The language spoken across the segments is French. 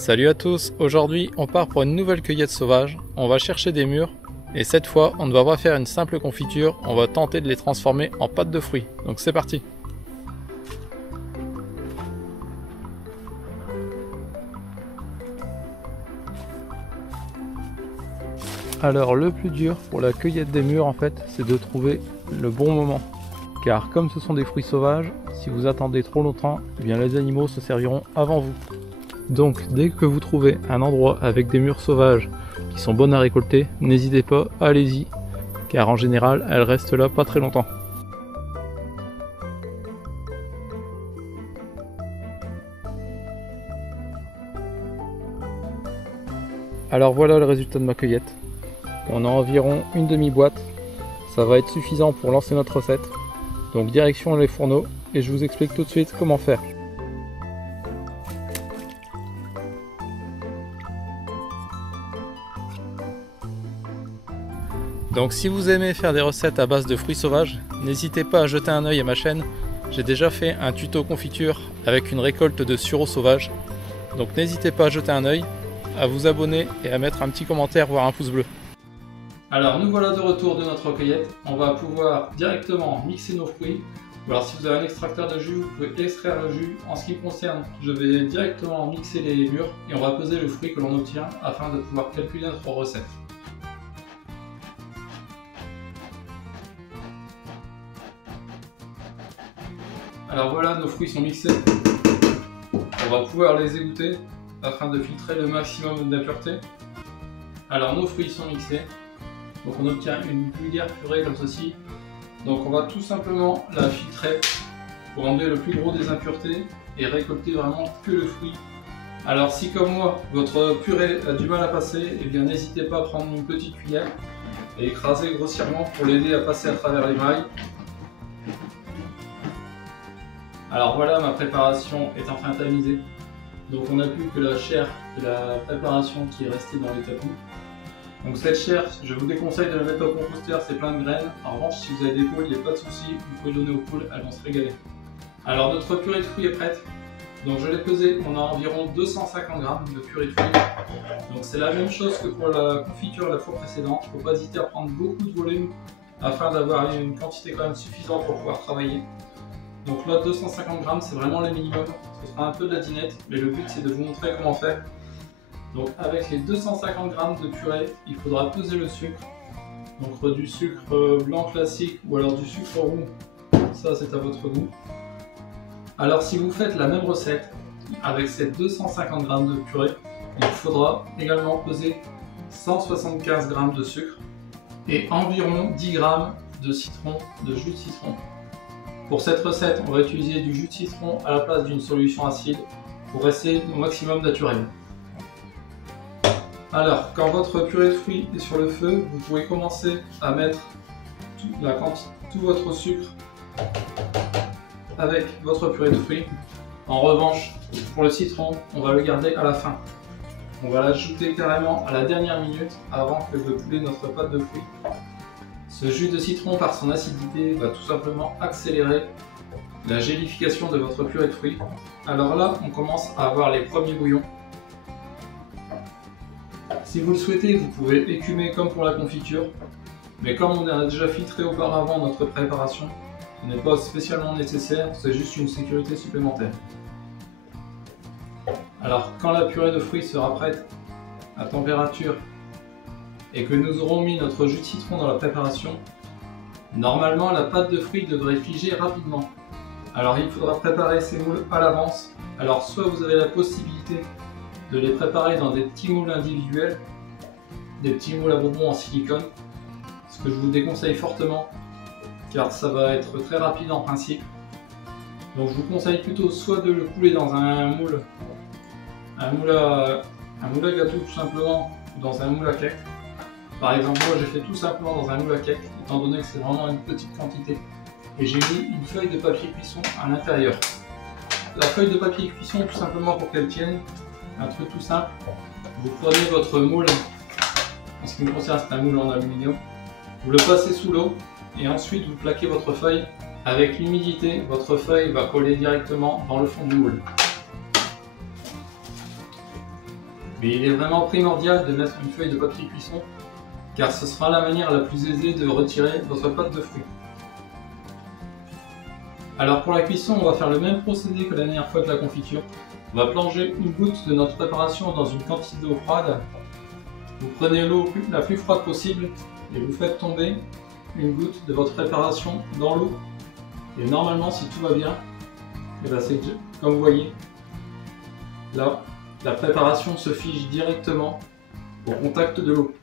Salut à tous, aujourd'hui on part pour une nouvelle cueillette sauvage, on va chercher des mûres et cette fois on ne va pas faire une simple confiture, on va tenter de les transformer en pâte de fruits, donc c'est parti. Alors le plus dur pour la cueillette des mûres en fait, c'est de trouver le bon moment. Car comme ce sont des fruits sauvages, si vous attendez trop longtemps, eh bien les animaux se serviront avant vous. Donc dès que vous trouvez un endroit avec des mûres sauvages qui sont bonnes à récolter, n'hésitez pas, allez-y, car en général elles restent là pas très longtemps. Alors voilà le résultat de ma cueillette. On a environ une demi-boîte, ça va être suffisant pour lancer notre recette. Donc direction les fourneaux et je vous explique tout de suite comment faire. Donc si vous aimez faire des recettes à base de fruits sauvages, n'hésitez pas à jeter un œil à ma chaîne. J'ai déjà fait un tuto confiture avec une récolte de sureau sauvage. Donc n'hésitez pas à jeter un œil, à vous abonner et à mettre un petit commentaire voire un pouce bleu. Alors nous voilà de retour de notre cueillette. On va pouvoir directement mixer nos fruits. Alors si vous avez un extracteur de jus, vous pouvez extraire le jus. En ce qui me concerne, je vais directement mixer les mûres et on va peser le fruit que l'on obtient afin de pouvoir calculer notre recette. Alors voilà, nos fruits sont mixés. On va pouvoir les égoutter afin de filtrer le maximum d'impuretés. Alors nos fruits sont mixés. Donc on obtient une vulgaire purée comme ceci. Donc on va tout simplement la filtrer pour enlever le plus gros des impuretés et récolter vraiment que le fruit. Alors si comme moi votre purée a du mal à passer, eh bien n'hésitez pas à prendre une petite cuillère et écraser grossièrement pour l'aider à passer à travers les mailles. Alors voilà, ma préparation est enfin tamisée. Donc on n'a plus que la chair de la préparation qui est restée dans les tapis. Donc cette chair, je vous déconseille de la mettre au composteur, c'est plein de graines. En revanche, si vous avez des poules, il n'y a pas de souci, vous pouvez donner aux poules, elles vont se régaler. Alors notre purée de fruits est prête. Donc je l'ai pesée, on a environ 250 g de purée de fruits. Donc c'est la même chose que pour la confiture la fois précédente. Il ne faut pas hésiter à prendre beaucoup de volume afin d'avoir une quantité quand même suffisante pour pouvoir travailler. Donc là 250 g c'est vraiment le minimum, ce sera un peu de la dinette, mais le but c'est de vous montrer comment faire. Donc avec les 250 g de purée, il faudra peser le sucre. Donc du sucre blanc classique ou alors du sucre roux, ça c'est à votre goût. Alors si vous faites la même recette avec ces 250 g de purée, il faudra également peser 175 g de sucre et environ 10 g de citron, de jus de citron. Pour cette recette, on va utiliser du jus de citron à la place d'une solution acide pour rester au maximum naturel. Alors, quand votre purée de fruits est sur le feu, vous pouvez commencer à mettre tout votre sucre avec votre purée de fruits. En revanche, pour le citron, on va le garder à la fin. On va l'ajouter carrément à la dernière minute avant que de couler notre pâte de fruits. Ce jus de citron, par son acidité, va tout simplement accélérer la gélification de votre purée de fruits. Alors là, on commence à avoir les premiers bouillons. Si vous le souhaitez, vous pouvez écumer comme pour la confiture, mais comme on a déjà filtré auparavant notre préparation, ce n'est pas spécialement nécessaire, c'est juste une sécurité supplémentaire. Alors, quand la purée de fruits sera prête à température et que nous aurons mis notre jus de citron dans la préparation, normalement la pâte de fruits devrait figer rapidement. Alors il faudra préparer ces moules à l'avance. Alors soit vous avez la possibilité de les préparer dans des petits moules individuels, des petits moules à bonbons en silicone, ce que je vous déconseille fortement car ça va être très rapide en principe. Donc je vous conseille plutôt soit de le couler dans un moule à gâteau tout simplement, ou dans un moule à cake. Par exemple, moi j'ai fait tout simplement dans un moule à cake, étant donné que c'est vraiment une petite quantité. Et j'ai mis une feuille de papier cuisson à l'intérieur. La feuille de papier cuisson, tout simplement pour qu'elle tienne, un truc tout simple. Vous prenez votre moule, en ce qui me concerne c'est un moule en aluminium, vous le passez sous l'eau et ensuite vous plaquez votre feuille. Avec l'humidité, votre feuille va coller directement dans le fond du moule. Mais il est vraiment primordial de mettre une feuille de papier cuisson car ce sera la manière la plus aisée de retirer votre pâte de fruits. Alors pour la cuisson, on va faire le même procédé que la dernière fois de la confiture. On va plonger une goutte de notre préparation dans une quantité d'eau froide. Vous prenez l'eau la plus froide possible et vous faites tomber une goutte de votre préparation dans l'eau. Et normalement, si tout va bien, c'est comme vous voyez, là, la préparation se fige directement au contact de l'eau.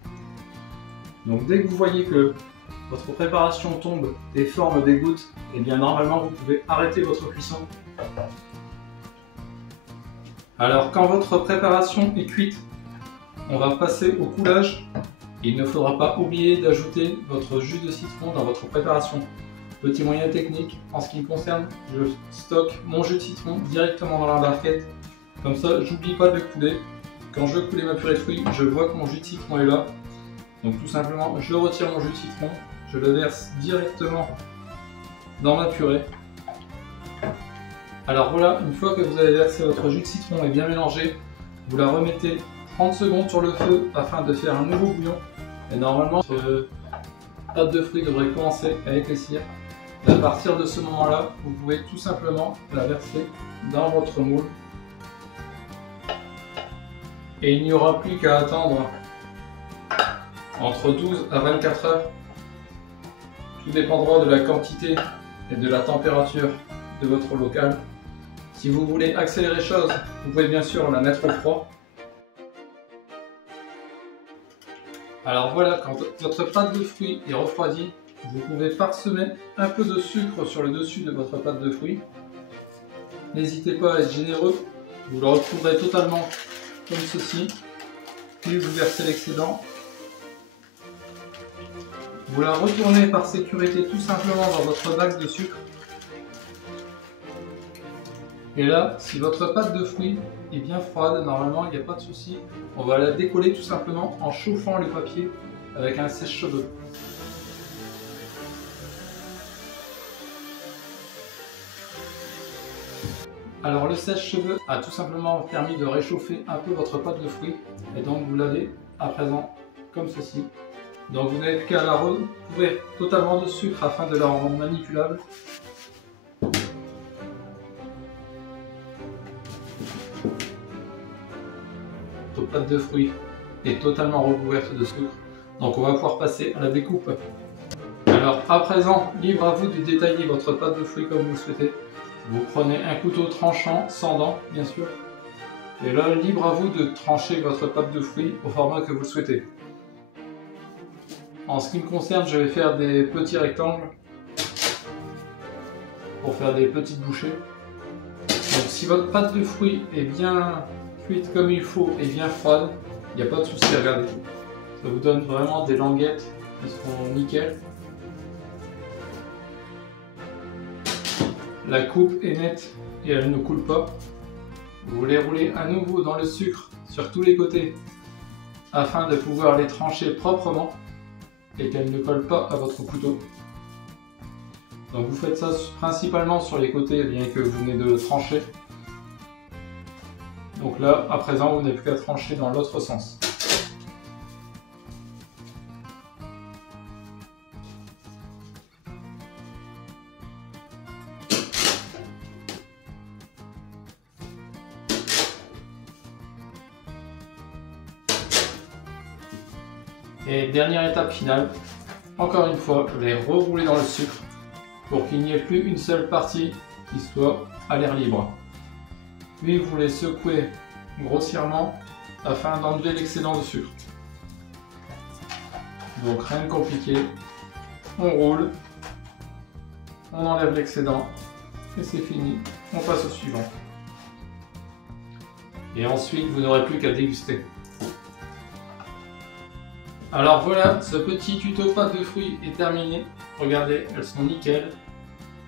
Donc dès que vous voyez que votre préparation tombe et forme des gouttes, et bien normalement vous pouvez arrêter votre cuisson. Alors quand votre préparation est cuite, on va passer au coulage. Il ne faudra pas oublier d'ajouter votre jus de citron dans votre préparation. Petit moyen technique, en ce qui me concerne, je stocke mon jus de citron directement dans la barquette. Comme ça, j'oublie pas de le couler. Quand je veux couler ma purée de fruits, je vois que mon jus de citron est là. Donc tout simplement, je retire mon jus de citron, je le verse directement dans ma purée. Alors voilà, une fois que vous avez versé votre jus de citron et bien mélangé, vous la remettez 30 secondes sur le feu afin de faire un nouveau bouillon. Et normalement, votre pâte de fruits devrait commencer à épaissir. Et à partir de ce moment-là, vous pouvez tout simplement la verser dans votre moule. Et il n'y aura plus qu'à attendre entre 12 à 24 heures. Tout dépendra de la quantité et de la température de votre local. Si vous voulez accélérer les choses, vous pouvez bien sûr la mettre au froid. Alors voilà, quand votre pâte de fruits est refroidie, vous pouvez parsemer un peu de sucre sur le dessus de votre pâte de fruits. N'hésitez pas à être généreux, vous le retrouverez totalement comme ceci. Puis vous versez l'excédent. Vous la retournez par sécurité tout simplement dans votre bac de sucre. Et là, si votre pâte de fruits est bien froide, normalement il n'y a pas de souci. On va la décoller tout simplement en chauffant le papier avec un sèche-cheveux. Alors le sèche-cheveux a tout simplement permis de réchauffer un peu votre pâte de fruits. Et donc vous l'avez à présent comme ceci. Donc vous n'avez qu'à la recouvrir totalement de sucre afin de la rendre manipulable. Votre pâte de fruits est totalement recouverte de sucre. Donc on va pouvoir passer à la découpe. Alors à présent, libre à vous de détailler votre pâte de fruits comme vous le souhaitez. Vous prenez un couteau tranchant, sans dents bien sûr. Et là, libre à vous de trancher votre pâte de fruits au format que vous le souhaitez. En ce qui me concerne, je vais faire des petits rectangles pour faire des petites bouchées. Donc si votre pâte de fruits est bien cuite comme il faut et bien froide, il n'y a pas de souci, regardez. Ça vous donne vraiment des languettes qui seront nickel. La coupe est nette et elle ne coule pas. Vous les roulez à nouveau dans le sucre sur tous les côtés afin de pouvoir les trancher proprement et qu'elles ne collent pas à votre couteau. Donc vous faites ça principalement sur les côtés bien que vous venez de trancher. Donc là, à présent, vous n'avez plus qu'à trancher dans l'autre sens. Et dernière étape finale, encore une fois, vous les rerouler dans le sucre pour qu'il n'y ait plus une seule partie qui soit à l'air libre. Puis vous les secouez grossièrement afin d'enlever l'excédent de sucre. Donc rien de compliqué, on roule, on enlève l'excédent et c'est fini, on passe au suivant. Et ensuite vous n'aurez plus qu'à déguster. Alors voilà, ce petit tuto pâte de fruits est terminé. Regardez, elles sont nickel.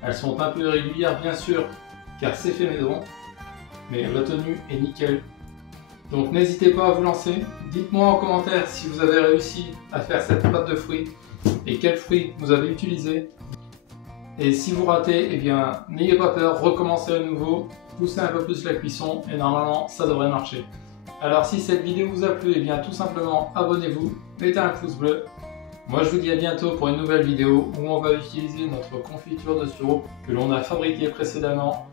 Elles sont un peu irrégulières bien sûr, car c'est fait maison. Mais la tenue est nickel. Donc n'hésitez pas à vous lancer. Dites-moi en commentaire si vous avez réussi à faire cette pâte de fruits et quels fruits vous avez utilisés. Et si vous ratez, eh bien n'ayez pas peur, recommencez à nouveau, poussez un peu plus la cuisson et normalement ça devrait marcher. Alors si cette vidéo vous a plu, et bien tout simplement abonnez-vous, mettez un pouce bleu. Moi je vous dis à bientôt pour une nouvelle vidéo où on va utiliser notre confiture de sureau que l'on a fabriquée précédemment.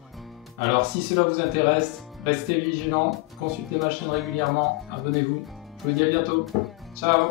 Alors si cela vous intéresse, restez vigilants, consultez ma chaîne régulièrement, abonnez-vous. Je vous dis à bientôt. Ciao!